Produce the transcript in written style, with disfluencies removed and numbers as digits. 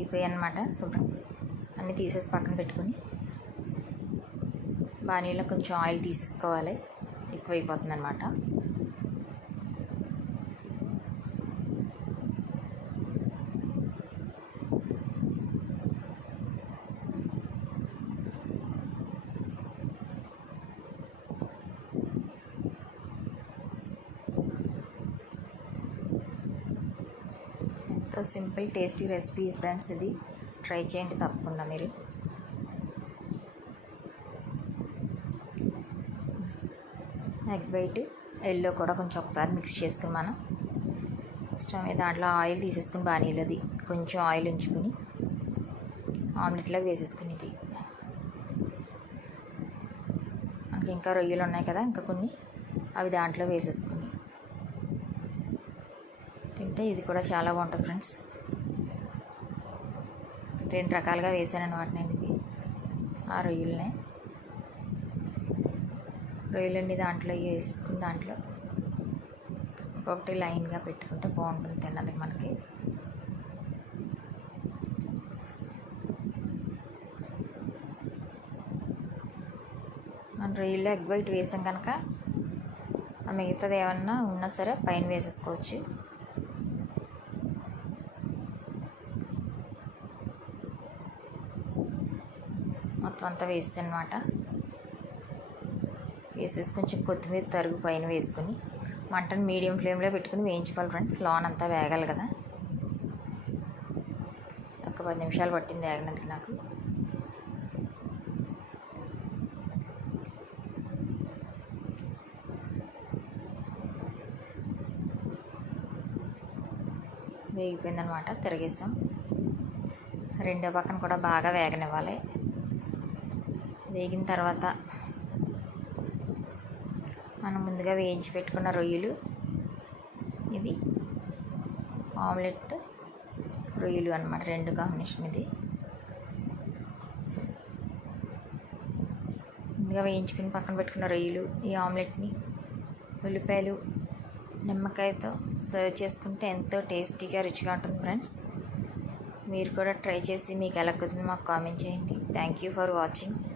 వేగిపోయాయి అన్నమాట. శుభ్రం అన్నీ తీసేసి పక్కన పెట్టుకుని బాణీలో కొంచెం ఆయిల్ తీసేసుకోవాలి, ఎక్కువైపోతుంది అన్నమాట. ఎంతో సింపుల్ టేస్టీ రెసిపీ ఫ్రెండ్స్, ఇది ట్రై చేయండి తప్పకుండా మీరు. ఎగ్ వైట్ ఎల్లో కూడా కొంచెం ఒకసారి మిక్స్ చేసుకుని మనం స్టవ్ మీద దాంట్లో ఆయిల్ తీసేసుకుని బాణీలోది కొంచెం ఆయిల్ ఉంచుకుని ఆమ్లెట్లో వేసేసుకుని, ఇది మనకి ఇంకా రొయ్యలు ఉన్నాయి కదా ఇంకా కొన్ని, అవి దాంట్లో వేసేసుకుని తింటే ఇది కూడా చాలా బాగుంటుంది ఫ్రెండ్స్. 2 రకాలుగా వేసాను అనమాట నేను ఇది. ఆ రొయ్యలన్నీ దాంట్లో వేసేసుకుని దాంట్లో ఒక్కొక్కటి లైన్గా పెట్టుకుంటే బాగుంటుంది తిన్నది మనకి. మన రొయ్యల్లో ఎగ్ వైట్ వేసాం కనుక ఆ మిగతాది ఏమన్నా ఉన్నా సరే పైన వేసేసుకోవచ్చు. మొత్తం అంతా వేసేసి అనమాట. వేసేసి కొంచెం కొత్తిమీర తరుగు పైన వేసుకుని మంటను మీడియం ఫ్లేమ్లో పెట్టుకుని వేయించుకోవాలి ఫ్రెండ్స్. లోన్ అంతా వేగాలి కదా. ఒక 10 నిమిషాలు పట్టింది వేగనందుకు నాకు. వేగిపోయిందనమాట. తిరిగేసాం. రెండో పక్కన కూడా బాగా వేగనివ్వాలి. వేగిన తర్వాత మనం ముందుగా వేయించి పెట్టుకున్న రొయ్యలు, ఇది ఆమ్లెట్ రొయ్యలు అన్నమాట, 2 కాంబినేషన్. ఇది ముందుగా వేయించుకుని పక్కన పెట్టుకున్న రొయ్యలు, ఈ ఆమ్లెట్ని ఉల్లిపాయలు నిమ్మకాయతో సర్వ్ చేసుకుంటే ఎంతో టేస్టీగా రుచిగా ఉంటుంది ఫ్రెండ్స్. మీరు కూడా ట్రై చేసి మీకు ఎలా కుదిరిందో మాకు కామెంట్ చేయండి. Thank you for watching.